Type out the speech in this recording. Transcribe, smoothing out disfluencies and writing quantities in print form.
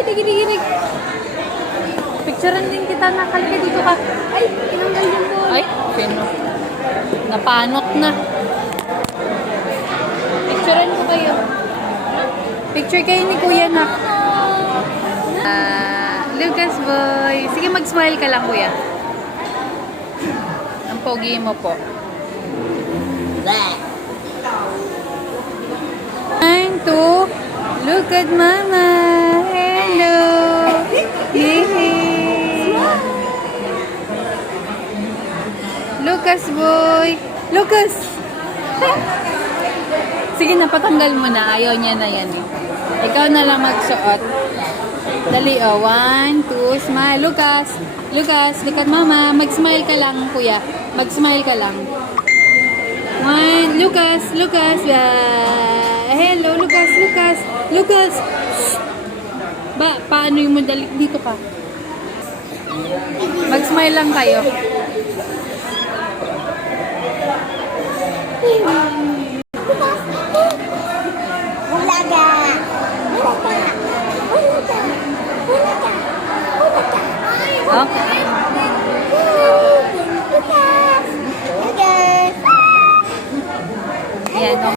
Ginig-ginig. Picturean din kita na. Kalika dito ka. Ay, tinanggal yan doon. Ay, pino. Napanot na. Picturean ko kayo. Picture kayo ni Kuya na. Lucas boy. Sige, mag-smile ka lang, Kuya. Ang pogi mo po. 1, 2. Look at Mama. Hello. Lucas boy. Lucas. Sige na, patanggal mo na. Ayaw niya na yan eh. Ikaw na lang magsuot. Dali, 1, 2, smile. Lucas. Lucas, look at Mama. Mag-smile ka lang, Kuya. Mag-smile ka lang. 1, Lucas. Lucas. Hello, Lucas. Lucas. Lucas. Ba, paano yung dali? Dito ka. Mag-smile lang kayo. Ulaga. Okay. Ayan.